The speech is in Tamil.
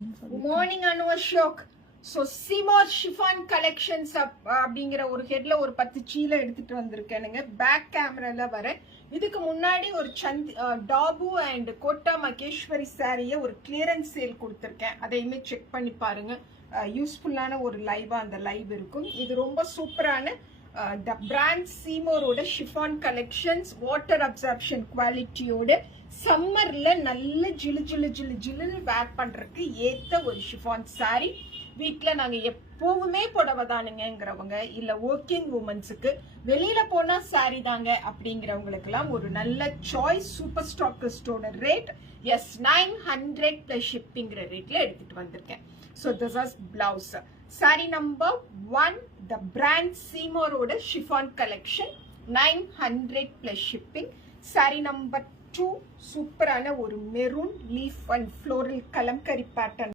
Good morning, Anu Ashok. So Seymour Chiffon Collections அப்படிங்கிற ஒரு ஹெட்ல ஒரு 10 சீல எடுத்துட்டு வந்திருக்கேனுங்க. பேக் கேமரால வரேன். இதுக்கு முன்னாடி ஒரு டாபு அண்ட் கோட்டா மகேஸ்வரி சாரியை ஒரு கிளியரன்ஸ் சேல் கொடுத்துருக்கேன். அதையுமே செக் பண்ணி பாருங்க. யூஸ்ஃபுல்லான ஒரு லைவா அந்த லைவ் இருக்கும். இது ரொம்ப சூப்பரான பிராண்ட் சீமோரோட ஷிஃபான் கலெக்ஷன்ஸ், வாட்டர் அப்சார்ப்ஷன் குவாலிட்டியோட சம்மர்ல நல்ல ஜிலு ஜிலு ஜிலு ஜிலுன்னு வேர் பண்றதுக்கு ஏத்த ஒரு ஷிஃபான் சாரி. வீட்டுல நாங்க எப்பவுமே புடவைதானுங்கிறவங்க, இல்ல ஒர்க்கிங் உமன்ஸுக்கு வெளியில போனா சாரி தாங்க அப்படிங்கிறவங்களுக்கு எல்லாம் ஒரு நல்ல சாய்ஸ். சூப்பர் ஸ்டாக்கிஸ்டோட ரேட் எஸ் 900 பிளஸ் ஷிப்பிங்கிற ரேட்ல எடுத்துட்டு வந்திருக்கேன். So this is blouse. Saree number 1, the brand Seymour chiffon collection, 900 plus shipping. Saree number 2, சூப்பரான ஒரு maroon leaf and floral kalamkari pattern.